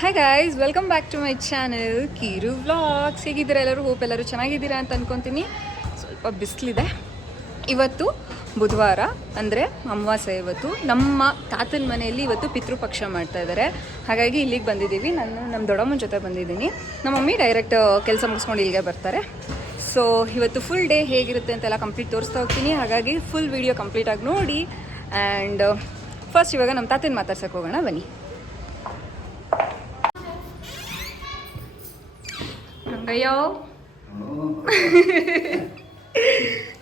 Hi guys, welcome back to my channel Kiru vlogs. ಹೇಗಿದ್ದೀರಾ ಎಲ್ಲರೂ? Hope ಎಲ್ಲರೂ ಚೆನ್ನಾಗಿದ್ದೀರಾ ಅಂತ ಅಂದ್ಕೊತೀನಿ. ಸ್ವಲ್ಪ ಬಿಸಿಲಿದೆ. ಇವತ್ತು ಬುಧವಾರ ಅಂದರೆ ಅಮಾವಾಸ್ಯೆ. ಇವತ್ತು ನಮ್ಮ ತಾತನ ಮನೆಯಲ್ಲಿ ಇವತ್ತು ಪಿತೃಪಕ್ಷ ಮಾಡ್ತಾ ಇದ್ದಾರೆ. ಹಾಗಾಗಿ ಇಲ್ಲಿಗೆ ಬಂದಿದ್ದೀವಿ. ನಾನು ನಮ್ಮ ದೊಡ್ಡಮ್ಮನ ಜೊತೆ ಬಂದಿದ್ದೀನಿ. ನಮ್ಮ ಮಮ್ಮಿ ಡೈರೆಕ್ಟ್ ಕೆಲಸ ಮುಗಿಸ್ಕೊಂಡು ಇಲ್ಲಿಗೆ ಬರ್ತಾರೆ. ಸೊ ಇವತ್ತು ಫುಲ್ ಡೇ ಹೇಗಿರುತ್ತೆ ಅಂತೆಲ್ಲ ಕಂಪ್ಲೀಟ್ ತೋರಿಸ್ತಾ ಹೋಗ್ತೀನಿ. ಹಾಗಾಗಿ ಫುಲ್ ವೀಡಿಯೋ ಕಂಪ್ಲೀಟಾಗಿ ನೋಡಿ. ಆ್ಯಂಡ್ ಫಸ್ಟ್ ಇವಾಗ ನಮ್ಮ ತಾತನ ಮಾತಾಡ್ಸಕ್ಕೆ ಹೋಗೋಣ, ಬನ್ನಿ. ರಂಗಯ್ಯ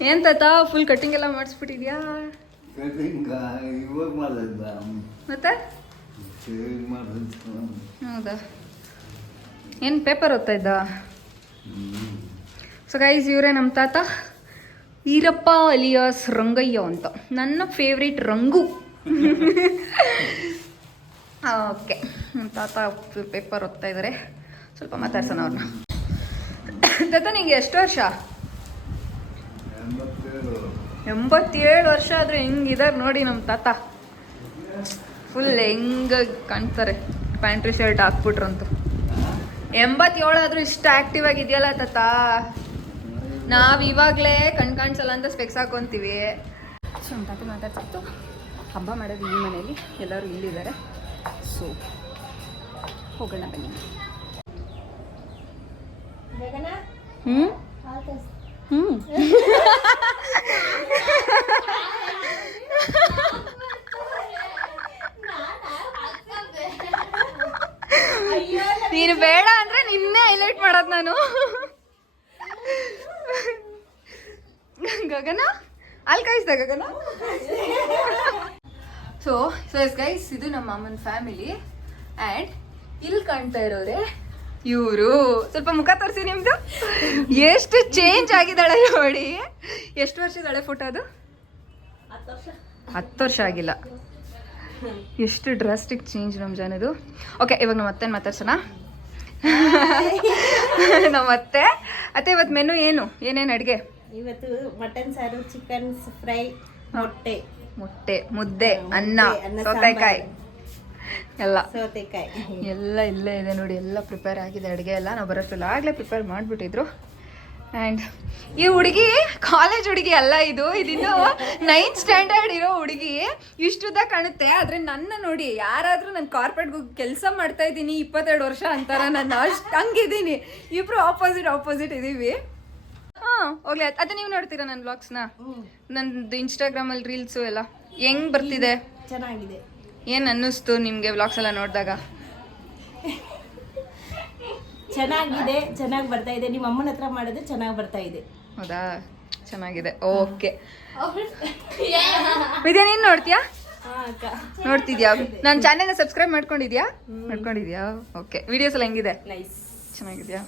ಏನ್ ತಾತ ಫುಲ್ ಕಟ್ಟಿಂಗ್ ಎಲ್ಲ ಮಾಡಿಸ್ಬಿಟ್ಟಿದ್ಯಾ? ಮತ್ತೆ ಹೌದಾ, ಏನು ಪೇಪರ್ ಓದ್ತಾ ಇದ್ದ? ಸೊ ಗೈಸ್, ಇವರೇ ನಮ್ಮ ತಾತ ಈರಪ್ಪ ಅಲಿಯಾಸ್ ರಂಗಯ್ಯ ಅಂತ, ನನ್ನ ಫೇವ್ರೇಟ್ ರಂಗು. ಓಕೆ, ನಮ್ಮ ತಾತ ಪೇಪರ್ ಓದ್ತಾ ಇದ್ದಾರೆ. ಸ್ವಲ್ಪ ಮಾತಾಡ್ಸೋಣ ಅವ್ರನ್ನ. ತಾತ ನಿಂಗೆ ಎಷ್ಟು ವರ್ಷ? 87 ವರ್ಷ ಆದರೆ ಹೆಂಗಿದಾರೆ ನೋಡಿ ನಮ್ಮ ತಾತ. ಫುಲ್ ಹೆಂಗೆ ಕಾಣ್ತಾರೆ, ಪ್ಯಾಂಟ್ರಿ ಶರ್ಟ್ ಹಾಕ್ಬಿಟ್ರಂತು. 87 ಆದರೂ ಇಷ್ಟ ಆ್ಯಕ್ಟಿವ್ ಆಗಿದೆಯಲ್ಲ ತಾತ. ನಾವು ಇವಾಗಲೇ ಕಾಣಿಸಲ್ಲ ಅಂತ ಸ್ಪೆಕ್ಸ್ ಹಾಕೊತೀವಿ. ಸೊ ನಮ್ಮ ತಾತ ಮಾತಾಡ್ತಿತ್ತು. ಹಬ್ಬ ಮಾಡೋದು ಈ ಮನೆಯಲ್ಲಿ, ಎಲ್ಲರೂ ಇಲ್ಲಿದ್ದಾರೆ. ಸೊ ಹೋಗೋಣ ಬನ್ನಿ. ನೀನು ಬೇಡ ಅಂದ್ರೆ ನಿನ್ನೆ ಹೈಲೈಟ್ ಮಾಡೋದು ನಾನು. ಗಗನ ಅಲ್ಲಿ ಕಾಯಿಸ್ದ ಗಗನ. ಸೊ ಗೈಸ್, ಇದು ನಮ್ಮ ಅಮ್ಮನ ಫ್ಯಾಮಿಲಿ. ಆ್ಯಂಡ್ ಇಲ್ಲಿ ಕಾಣ್ತಾ ಇರೋರೆ ಇವರು. ಸ್ವಲ್ಪ ಮುಖ ತೋರಿಸಿ ನಿಮ್ದು. ಎಷ್ಟು ಚೇಂಜ್ ಆಗಿದ್ದಾಳೆ ನೋಡಿ. ಎಷ್ಟು ವರ್ಷದಾಳೆ ಫೋಟೋ ಅದು? 10 ವರ್ಷ ಆಗಿಲ್ಲ. ಎಷ್ಟು ಡ್ರಾಸ್ಟಿಕ್ ಚೇಂಜ್ ನಮ್ಮ ಜನದು. ಓಕೆ, ಇವಾಗ ನಮ್ಮ ಅತ್ತೆನ ಮಾತಾಡ್ಸೋಣ. ನಮ್ಮ ಅತ್ತೆ ಇವತ್ತು ಮೆನು ಏನು? ಏನೇನು ಅಡುಗೆ? ಇವತ್ತು ಮಟನ್ ಸಾರು, ಚಿಕನ್ ಫ್ರೈ, ಮೊಟ್ಟೆ, ಮುದ್ದೆ, ಅನ್ನ, ಸೌತೆಕಾಯಿ ಎಲ್ಲ ಸೌತೆಕಾಯಿ ಇಲ್ಲೇ ಇದೆ ನೋಡಿ. ಎಲ್ಲ ಪ್ರಿಪೇರ್ ಆಗಿದೆ ಅಡುಗೆ ಎಲ್ಲ. ನಾವು ಬರೋಷ್ಟಲ್ಲ ಆಗಲೇ ಪ್ರಿಪೇರ್ ಮಾಡಿಬಿಟ್ಟಿದ್ರು. ಆ್ಯಂಡ್ ಈ ಹುಡುಗಿ ಕಾಲೇಜ್ ಹುಡುಗಿ ಅಲ್ಲ, ಇದಿನ್ನು 9th ಸ್ಟ್ಯಾಂಡರ್ಡ್ ಇರೋ ಹುಡುಗಿ. ಇಷ್ಟುದ್ದ ಕಾಣುತ್ತೆ. ಆದರೆ ನನ್ನ ನೋಡಿ, ಯಾರಾದರೂ ನಾನು ಕಾರ್ಪೊರೇಟ್ಗೆ ಹೋಗಿ ಕೆಲಸ ಮಾಡ್ತಾ ಇದ್ದೀನಿ 22 ವರ್ಷ ಅಂತಾರ. ನಾನು ಅಷ್ಟು ಹಂಗಿದ್ದೀನಿ. ಇಬ್ಬರು ಆಪೋಸಿಟ್ ಇದ್ದೀವಿ. ಹಾಂ, ಹೋಗ್ಲಿ. ಅದೇ ನೀವು ನೋಡ್ತೀರಾ ನನ್ನ ವ್ಲಾಗ್ಸ್ನ? ನಂದು ಇನ್ಸ್ಟಾಗ್ರಾಮಲ್ಲಿ ರೀಲ್ಸು ಎಲ್ಲ ಹೆಂಗೆ ಬರ್ತಿದೆ? ಚೆನ್ನಾಗಿದೆ. ಏನು ಅನ್ನಿಸ್ತು ನಿಮಗೆ ವ್ಲಾಗ್ಸ್ ಎಲ್ಲ ನೋಡಿದಾಗ? ಚೆನ್ನಾಗಿದೆ, ಚೆನ್ನಾಗಿ ಬರ್ತಾ ಇದೆ. ನಿಮ್ಮ ಅಮ್ಮನ ಹತ್ರ ಮಾಡಿದ್ರೆ ಚೆನ್ನಾಗಿ ಬರ್ತಾ ಇದೆ. ಹೌದಾ? ಚೆನ್ನಾಗಿದೆ. ಓಕೆ, ವಿದ್ಯಾ ನೀನು ನೋಡ್ತೀಯಾ? ನೋಡ್ತಿದ್ಯಾ? ನನ್ನ ಚಾನೆಲ್ನ ಸಬ್ಸ್ಕ್ರೈಬ್ ಮಾಡ್ಕೊಂಡಿದ್ಯಾ? ಓಕೆ. ವಿಡಿಯೋಸ್ ಎಲ್ಲ ಹೆಂಗಿದೆ? ನೈಸ್, ಚೆನ್ನಾಗಿದ್ಯಾ?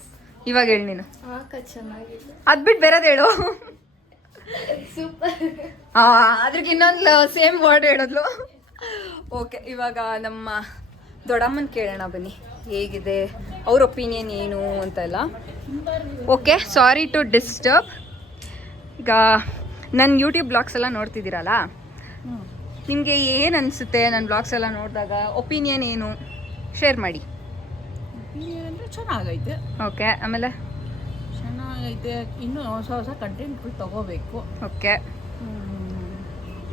ಇವಾಗ ಹೇಳಿ ನೀನು. ಚೆನ್ನಾಗಿದೆ. ಅದು ಬಿಟ್ಟು ಬೇರೆದು ಹೇಳು. ಸೂಪರ್. ಅದ್ರಿಗೆ ಇನ್ನೊಂದು ಸೇಮ್ ವರ್ಡ್ ಹೇಳಿದ್ಲು. ಓಕೆ, ಇವಾಗ ನಮ್ಮ ದೊಡ್ಡಮ್ಮನ ಕೇಳೋಣ ಬನ್ನಿ, ಹೇಗಿದೆ ಅವ್ರ ಒಪಿನಿಯನ್ ಏನು ಅಂತೆಲ್ಲ. Okay, sorry to disturb. ಈಗ ನನ್ನ ಯೂಟ್ಯೂಬ್ ಬ್ಲಾಗ್ಸ್ ಎಲ್ಲ ನೋಡ್ತಿದ್ದೀರಲ್ಲ, ನಿಮಗೆ ಏನು ಅನಿಸುತ್ತೆ ನನ್ನ ಬ್ಲಾಗ್ಸ್ ಎಲ್ಲ ನೋಡಿದಾಗ? ಒಪಿನಿಯನ್ ಏನು ಶೇರ್ ಮಾಡಿ. ಚೆನ್ನಾಗೈತೆ. ಓಕೆ, ಆಮೇಲೆ ಚೆನ್ನಾಗೈತೆ. ಇನ್ನೂ ಹೊಸ ಕಂಟೆಂಟ್ಗಳು ತಗೋಬೇಕು. ಓಕೆ,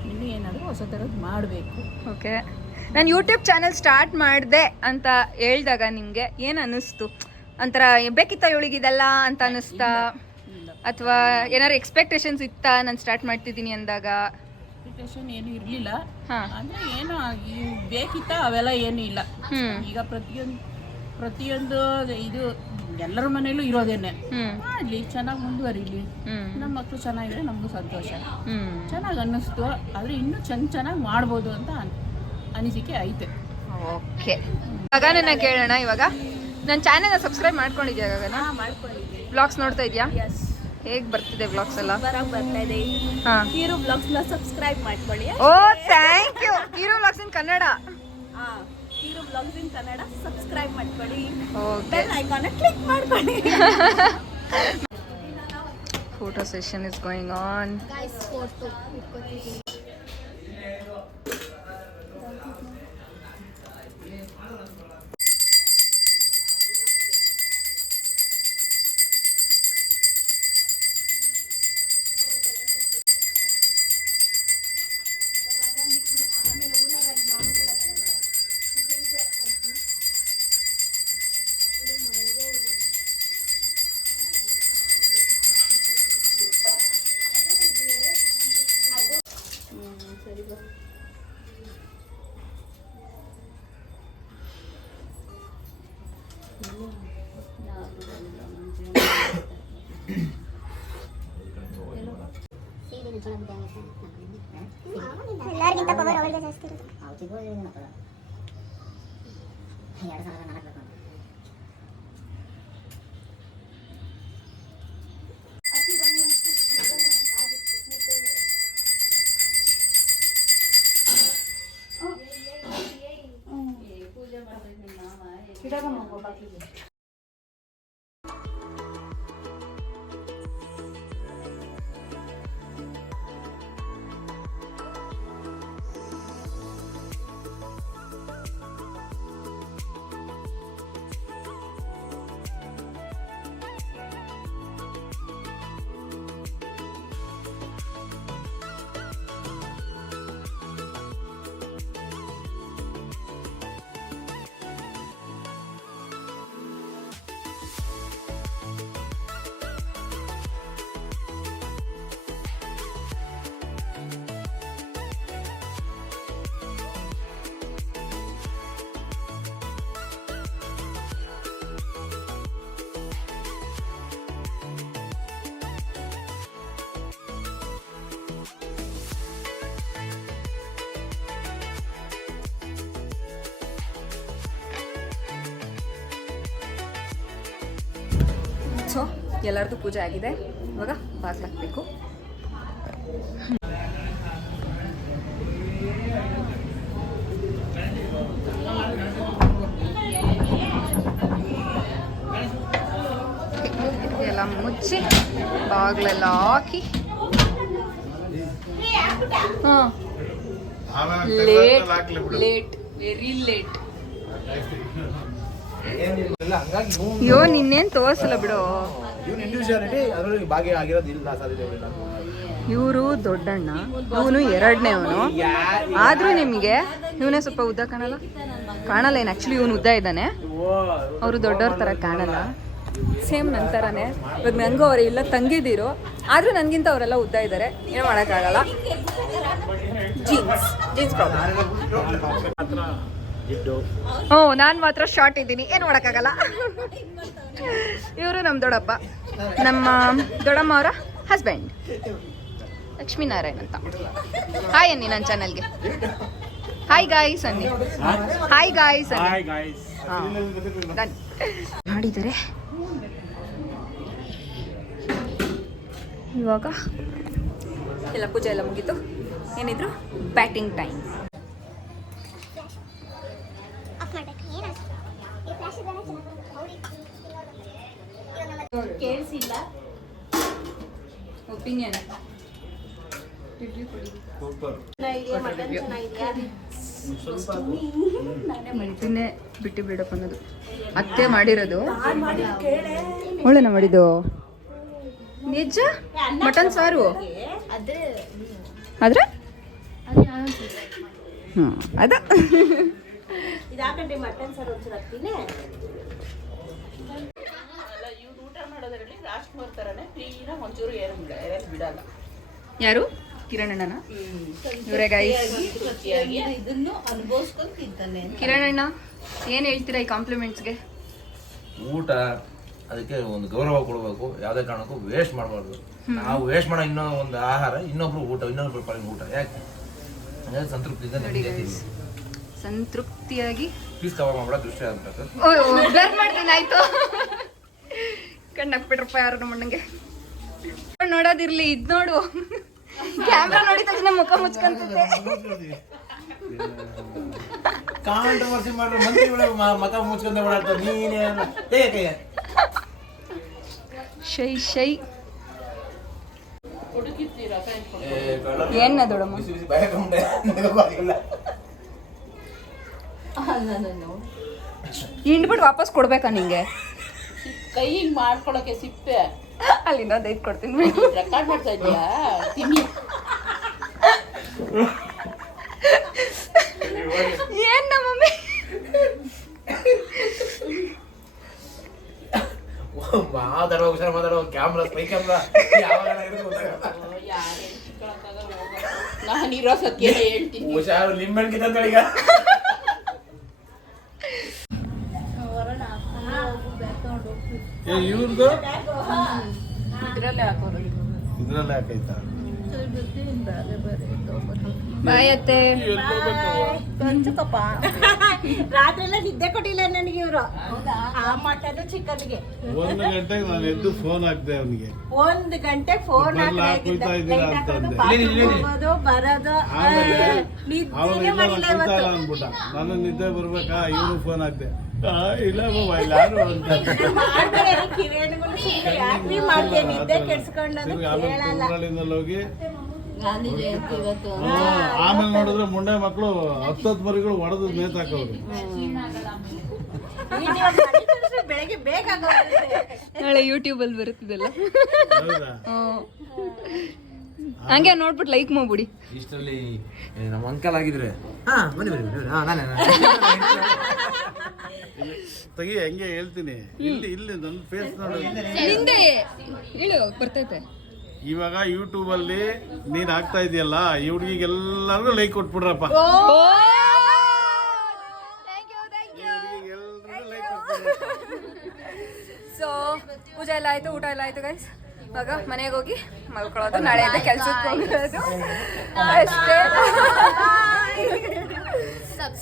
ಇನ್ನೂ ಏನಾದರೂ ಹೊಸ ಥರದ್ದು ಮಾಡಬೇಕು. ಓಕೆ, ನಾನು ಯೂಟ್ಯೂಬ್ ಚಾನಲ್ ಸ್ಟಾರ್ಟ್ ಮಾಡಿದೆ ಅಂತ ಹೇಳಿದಾಗ ನಿಮಗೆ ಏನು ಅನ್ನಿಸ್ತು? ಒಂಥರ ಬೇಕಿತ್ತ ಇವಳಿಗಿದೆಲ್ಲ ಅಂತ ಅನ್ನಿಸ್ತಾ, ಅಥವಾ ಏನಾರು ಎಕ್ಸ್ಪೆಕ್ಟೇಷನ್ಸ್ ಇತ್ತಾ ನಾನು ಸ್ಟಾರ್ಟ್ ಮಾಡ್ತಿದ್ದೀನಿ ಅಂದಾಗ? ಎಕ್ಸ್ಪೆಕ್ಟೇಷನ್ ಏನು ಇರಲಿಲ್ಲ. ಹಾಂ, ಅಂದರೆ ಏನು ಬೇಕಿತ್ತ ಅವೆಲ್ಲ ಏನೂ ಇಲ್ಲ. ಈಗ ಪ್ರತಿಯೊಂದು ಇದು ಎಲ್ಲರ ಮನೆಯಲ್ಲೂ ಇರೋದೇನೆ. ಮಾಡಲಿ, ಚೆನ್ನಾಗಿ ಮುಂದುವರಿಲಿ. ನಮ್ಮ ಮಕ್ಕಳು ಚೆನ್ನಾಗಿದ್ರೆ ನಮಗೂ ಸಂತೋಷ. ಚೆನ್ನಾಗಿ ಅನ್ನಿಸ್ತು. ಆದರೆ ಇನ್ನೂ ಚೆನ್ನಾಗಿ ಮಾಡ್ಬೋದು ಅಂತ ಅನಿಸಿಕೆ ಐತೆ. ಓಕೆ, ಗಗನನ್ನ ಕೇಳೋಣ ಇವಾಗ. ನನ್ನ ಚಾನೆಲ್ನ ಸಬ್ಸ್ಕ್ರೈಬ್ ಮಾಡ್ಕೊಂಡಿದ್ಯಾ ಗಗನ? ಮಾಡ್ಕೊಂಡಿದ್ದೀನಿ. ಬ್ಲಾಗ್ಸ್ ನೋಡ್ತಾ ಇದೆಯಾ? ಹೇಗೆ ಬರ್ತಿದೆ ಬ್ಲಾಗ್ಸ್ ಎಲ್ಲ? ಬರ್ತಾ ಇದೆ. ಹಾಂ, ಹೀರೋ ಬ್ಲಾಗ್ಸ್ನ ಸಬ್ಸ್ಕ್ರೈಬ್ ಮಾಡ್ಕೊಳ್ಳಿ. Oh thank you. Hero blogs in Kannada. Hero blogs in Kannada subscribe ಮಾಡ್ಕೊಳ್ಳಿ. ಓಕೆ, ಬೆಲ್ ಐಕಾನ್ ಕ್ಲಿಕ್ ಮಾಡ್ಕೊಳ್ಳಿ. Photo session is going on. Guys, photo. ಎಲ್ಲರಿಗಿಂತ ಪವರ್ ಅವಳಿಗೆ ಜಾಸ್ತಿ ಇರುತ್ತೆ. ಸೊ ಎಲ್ಲರದ್ದು ಪೂಜೆ ಆಗಿದೆ, ಇವಾಗ ಬಾಗ್ಲಾಕ್ಬೇಕು. ಎಲ್ಲ ಮುಚ್ಚಿ ಬಾಗ್ಲೆಲ್ಲ ಹಾಕಿ ಲೇಟ್ ವೆರಿ ಲೇಟ್. ಅಯ್ಯೋ ನಿನ್ನೇನು ತೋರಿಸಲ್ಲ ಬಿಡು. ಇವರು ದೊಡ್ಡಣ್ಣ, ಇವನು ಎರಡನೇವನು. ಆದ್ರೂ ನಿಮಗೆ ಇವನೇ ಸ್ವಲ್ಪ ಉದ್ದ ಕಾಣಲ್ಲ ಏನು. ಆ್ಯಕ್ಚುಲಿ ಇವನು ಉದ್ದ ಇದ್ದಾನೆ, ಅವರು ದೊಡ್ಡವ್ರ ಥರ ಕಾಣಲ್ಲ. ಸೇಮ್ ನನ್ನ ಥರನೇ. ಇವಾಗ ನನಗೂ ಅವ್ರು ಇಲ್ಲ ತಂಗಿದಿರು, ಆದರೂ ನನಗಿಂತ ಅವರೆಲ್ಲ ಉದ್ದ ಇದ್ದಾರೆ. ಏನು ಮಾಡೋಕ್ಕಾಗಲ್ಲ. Jeans problem. ಹ್ಞೂ, ನಾನು ಮಾತ್ರ ಶಾರ್ಟ್ ಇದ್ದೀನಿ, ಏನು ಮಾಡೋಕ್ಕಾಗಲ್ಲ. ಇವರು ನಮ್ಮ ದೊಡ್ಡಪ್ಪ, ನಮ್ಮ ದೊಡ್ಡಮ್ಮ ಅವರ ಹಸ್ಬೆಂಡ್ ಲಕ್ಷ್ಮೀನಾರಾಯಣ್ ಅಂತ. ಹಾಯ್ ಅನ್ನಿ ನನ್ನ ಚಾನಲ್ಗೆ. ಹಾಯ್ ಗಾಯ್ಸ್ ಅನ್ನಿ. ಹಾಯ್ ಗಾಯ್ಸ್ ಅನ್ನಿ. ಹಾಂ, ಡನ್ ಮಾಡಿದ್ದಾರೆ. ಇವಾಗ ಎಲ್ಲ ಪೂಜೆ ಎಲ್ಲ ಮುಗೀತು. ಏನಿದ್ರು ಬ್ಯಾಟಿಂಗ್ ಟೈಮ್. ಕೇಳಿಸಿಲ್ಲ ಒಪಿನಿಯನ್. ಇದನ್ನೇ ಬಿಟ್ಟು ಬಿಡಪ್ಪ ಅನ್ನೋದು. ಅತ್ತೆ ಮಾಡಿರೋದು, ಒಳ್ಳೆನ ಮಾಡಿದ್ದು ನಿಜ. ಮಟನ್ ಸಾರು ಆದ್ರೆ ಹ್ಞೂ ಅದ ಮಟನ್ ಸಾರು ಊಟ ಮಾಡೋದ್ರಲ್ಲಿ ರಾಜ್ಕುಮಾರ್ ಥರನೇ ಕ್ಲೀನಾಗಿ ಒಂಚೂರು ಏನು ಬಿಡಲ್ಲ. ಯಾರು? ಕಿರಣಣ್ಣನ. ಇವರೇ ಗೈಸ್. ಇದನ್ನು ಅನುಭವಿಸ್ಕೊಂಡು ತಿಂತಾನೆ. ಕಿರಣಣ್ಣ ಏನು ಹೇಳ್ತೀರಾ ಈ ಕಾಂಪ್ಲಿಮೆಂಟ್ಸ್ಗೆ? ಊಟ ಅದಕ್ಕೆ ಒಂದು ಗೌರವ ಕೊಡಬೇಕು, ಯಾವುದೇ ಕಾರಣಕ್ಕೂ ವೇಸ್ಟ್ ಮಾಡಬಾರ್ದು. ನಾವು ವೇಸ್ಟ್ ಮಾಡೋ ಇನ್ನೂ ಒಂದು ಆಹಾರ ಇನ್ನೊಬ್ರು ಊಟ, ಇನ್ನೊಬ್ರು ಪಾಲಿನ ಊಟ ಯಾಕೆ ಹಂಗಾಗಿ ಸಂತೃಪ್ತಿಯಿಂದ ಸಂತೃಪ್ತಿಯಾಗಿ ಪೀಸ್ ಕವರ್ ಮಾಡಬೇಡ, ದೃಷ್ಟಿ ಆಗ್ಬೇಕು. ಬ್ಲರ್ ಮಾಡ್ತೀನಿ ಆಯ್ತು. ಕಣ್ಣಾಕ್ ಬಿಟ್ರಪ್ಪ ಯಾರು ನಮ್ಮ ಅಣ್ಣಂಗೆ. ನೋಡೋದಿರ್ಲಿ, ಇದ್ ನೋಡು, ಕ್ಯಾಮ್ರಾ ನೋಡಿದ ತಕ್ಷಣ ಮುಖ ಮುಚ್ಕೊಂತಿದ್ದೆ. ಕಾಂಟ್ರವರ್ಸಿ ಮಾಡ್ರೆ ಮಂತ್ರಿಗಳ ಮಕ ಮುಚ್ಕೊಂಡ ಓಡಾಡ್ತಾರೆ. ನೀನೇ ಶೈ ಶೈ ಏನ ದೊಡಮ್ಮ ಹಿಂಡ್ಬಿಟ್ಟು ವಾಪಸ್ ಕೊಡ್ಬೇಕಾ ನಿಂಗೆ? ಕೈ ಹಿಂಗ್ ಮಾಡ್ಕೊಳಕ್ಕೆ ಸಿಪ್ಪೆ ಅಲ್ಲಿಂದ ದೈತ್ ಕೊಡ್ತೀನಿ. ರೆಕಾರ್ಡ್ ಮಾಡ್ತಾ ಇದೀಯಾ? ತಿನ್ನಿ. ಏನ್ ನಮ್ಮ ಮಮ್ಮಿ ಮಾತಾಡೋ ಹುಷಾರು ಮಾತಾಡೋ. ಕ್ಯಾಮ್ರಾ ಸ್ಪೈ ಕ್ಯಾಮ್ರಾ ನಾನಿರೋ ಸತ್ಯ ಹೇಳ್ತೀನಿ. ಹುಷಾರು ಲಿಂಬೆಣ್ಣಿಗೆ ತಂದಳೀಗ. ಇವ್ರದ್ದು ಇದ್ರಲ್ಲೇ ಹಾಕೋದು ಇದ್ರಲ್ಲೇ ಹಾಕೈತಾ ಬಾಯ್ ಅತ್ತೆ. ರಾತ್ರಿ ಎಲ್ಲ ನಿದ್ದೆ ಕೊಟ್ಟಿಲ್ಲ ನನಗೆ ಇವರು ಆ ಮಟನು ಚಿಕನ್ಗೆ 1 ಗಂಟೆಗೆ ನಾನು ಎದ್ದು ಫೋನ್ ಹಾಕ್ದೆ ಅವನಿಗೆ 1 ಗಂಟೆ ಫೋನ್ ಕುಯ್ತಾ ಇದ್ದೀರಾ ಅಂತಂದೆ ಬರೋದು ಆಮೇಲೆ ನಿದ್ದೆ ಅವನಿಲ್ಲ ಮಾಡಿಲ್ಲ ನಾನು ಕುಯ್ತಾ ಇಲ್ಲ ಇವತ್ತು ಅಂದ್ಬಿಟ್ಟ ನಾನು ನಿದ್ದೆ ಬರ್ಬೇಕಾ ಇವನು ಫೋನ್ ಹಾಕ್ದೆ ಇಲ್ಲ ಮೊಬೈಲ್ ಯಾರು ಅಂತ ಕಿವೇಣಿಗಳು ಯಾಕ್ರಿ ಮಾಡ್ತೇನೆ ನಿದ್ದೆ ಕೆಡ್ಸ್ಕೊಂಡದು ಕೇಳಲ್ಲ ಊರಲ್ಲಿಂದಲ್ಲಿ ಹೋಗಿ ಗಾಂಧಿ ಜಯಂತಿ ಇವತ್ತು ಆಮೇಲೆ ನೋಡಿದ್ರೆ ಮುಂಡೆ ಮಕ್ಕಳು 10 ಮರಿಗಳು ಹೊಡೆದು ನೇತಾಕವ್ರು ಬೆಳಗ್ಗೆ ಬೇಗ ನಾಳೆ ಯೂಟ್ಯೂಬಲ್ಲಿ ಬರುತ್ತದಲ್ಲ. ಹೌದಾ ಹಂಗೆ ನೋಡ್ಬಿಟ್ಟು ಲೈಕ್ ಮಾಡ್ಬಿಡಿ. ಇಷ್ಟರಲ್ಲಿ ನಮ್ಮ ಅಂಕಲ್ ಆಗಿದ್ರೆ ಬನ್ನಿ ತೆಗಿ ಹೆಂಗೆ ಹೇಳ್ತೀನಿ ಇಲ್ಲಿ ಇಲ್ಲಿ ನನ್ನ ಫೇಸ್ ನೋಡಿ ಹಿಂದೆ ಹೇಳು ಬರ್ತೈತೆ. ಇವಾಗ ಯೂಟ್ಯೂಬ್ ಅಲ್ಲಿ ನೀನ್ ಹಾಕ್ತಾ ಇದೆಯಲ್ಲ ಈ ಹುಡುಗಿಗೆಲ್ಲರಿಗೂ ಲೈಕ್ ಕೊಟ್ಬಿಡ್ರಪ್ಪ ಸೊ ಪೂಜೆ ಎಲ್ಲ ಆಯ್ತು, ಊಟ ಎಲ್ಲ ಆಯ್ತು ಗೈಸ್. ಇವಾಗ ಮನೆಗೆ ಹೋಗಿ ಮಲ್ಕೊಳ್ಳೋದು, ನಾಳೆಯಿಂದ ಕೆಲ್ಸಕ್ಕೆ ಹೋಗೋದು ಅಷ್ಟೇ.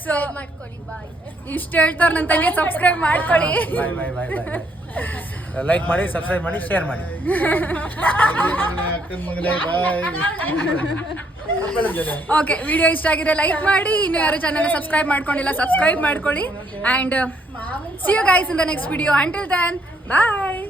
ಸೊ ಇಷ್ಟು ಹೇಳ್ತಾರೆ ನನ್ನ ತಂಗಿ, ಸಬ್ಸ್ಕ್ರೈಬ್ ಮಾಡ್ಕೊಳ್ಳಿ. ಲೈಕ್ ಮಾಡಿ, ಸಬ್ಸ್ಕ್ರೈಬ್ ಮಾಡಿ, ಶೇರ್ ಮಾಡಿ. ಅಕ್ಕನ ಮಗನೇ ಬಾಯ್. ಓಕೆ, ವಿಡಿಯೋ ಇಷ್ಟ ಆಗಿದೆ ಲೈಕ್ ಮಾಡಿ. ಇನ್ನು ಯಾರು ಚಾನಲ್ ಸಬ್ಸ್ಕ್ರೈಬ್ ಮಾಡ್ಕೊಂಡಿಲ್ಲ ಸಬ್ಸ್ಕ್ರೈಬ್ ಮಾಡ್ಕೊಳ್ಳಿ. And see you guys in the next video. Until then bye.